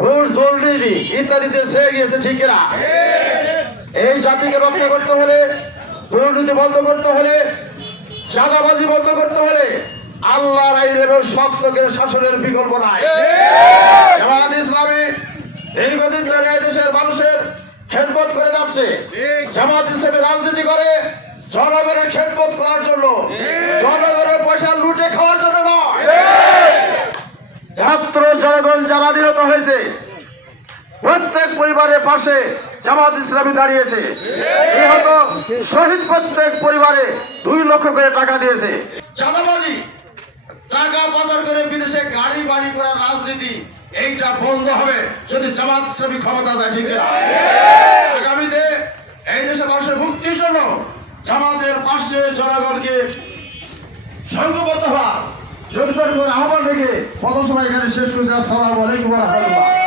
ঘুষ ইত্যাদিতে সে গিয়েছে, ঠিক না এই জাতিকে রক্ষা করতে হলে, দুর্নীতি বন্ধ করতে হলে, চাঁদাবাজি বন্ধ করতে হলে, আল্লাহর আইন শাসনের বিকল্প নাই। ইসলামী দীর্ঘদিন ধরে দেশের মানুষের খেদমত করে যাচ্ছে। জামাত ইসলামী রাজনীতি করে জনগণের খেদমত করার জন্য, জনগণের পয়সা লুটে খাওয়ার মাত্র জনগণ যারা নিহত হয়েছে, প্রত্যেক পরিবারের পাশে জামাত ইসলামী দাঁড়িয়েছে। নিহত শহীদ প্রত্যেক পরিবারে দুই লক্ষ করে টাকা দিয়েছে। চাঁদাবাজি, টাকা পাচার করে বিদেশে গাড়ি বাড়ি করার রাজনীতি, এইটা বন্ধ হবে যদি জামাত ইসলামী ক্ষমতা যায়, ঠিক আগামীতে এই দেশের মানুষের মুক্তির জন্য জামাতের পাশে জনগণকে হওয়া আহ্বান থেকে পদসভা এখানে শেষ করছে। আসসালামু আলাইকুম রহমতুল্লাহ।